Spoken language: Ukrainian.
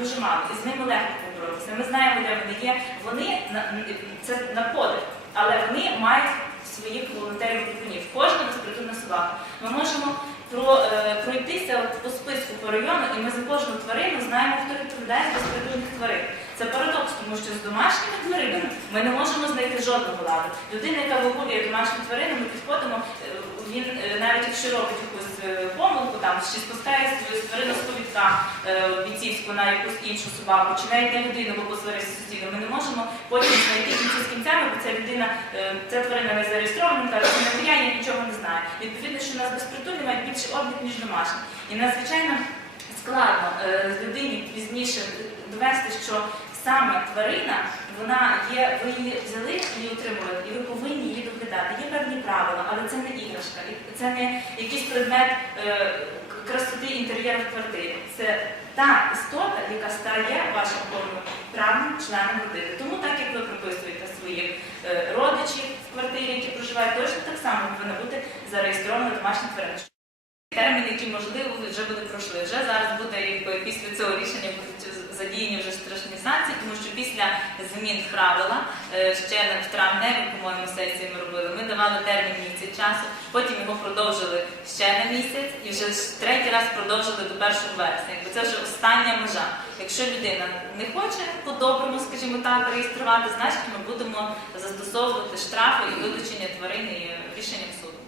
дуже мало, і з ними легко поборотися. Ми знаємо, де вони є. Вони це на подив, але вони мають своїх волонтерів опікунів. Кожна безпритульна собака. Ми можемо про, е, пройтися по списку по району, і ми за кожну тварину знаємо, хто відповідає за безпритульних тварин. Це парадокс, тому що з домашніми тваринами ми не можемо знайти жодного ладу. Людина, яка вигулює домашню тварину, ми підходимо, е, він е, навіть якщо робить якусь помилку, там чи спускає з повідка е, бійцівську на якусь іншу собаку, чи навіть на людину, бо посварився сусідом, ми не можемо потім знайти кінці з кінцями, бо ця людина, е, ця тварина не зареєстрована, каже, що не я нічого не знаю. Відповідно, що у нас безпритульні мають більший облік, ніж домашні. І надзвичайно складно е, людині пізніше довести, що саме тварина, вона є, ви її взяли і утримували, і ви повинні її доглядати. Є певні правила, але це не іграшка, це не якийсь предмет е, красоти інтер'єру в квартирі. Це та істота, яка стає вашим повноправним членом родини. Тому так як ви прописуєте своїх е, родичів в квартирі, які проживають, точно так само повинна бути зареєстрована домашня тварина. Терміни, які можливо вже буде пройшли. Вже зараз буде якби після цього рішення задіяні вже страшні санкції, тому що після змін правила е, ще в травневі, по-моєму, сесії ми робили. Ми давали термін місяць часу, потім його продовжили ще на місяць і вже третій раз продовжили до 1 вересня. Якби це вже остання межа. Якщо людина не хоче по-доброму, скажімо так, реєструвати, значить ми будемо застосовувати штрафи і вилучення тварини і рішенням суду.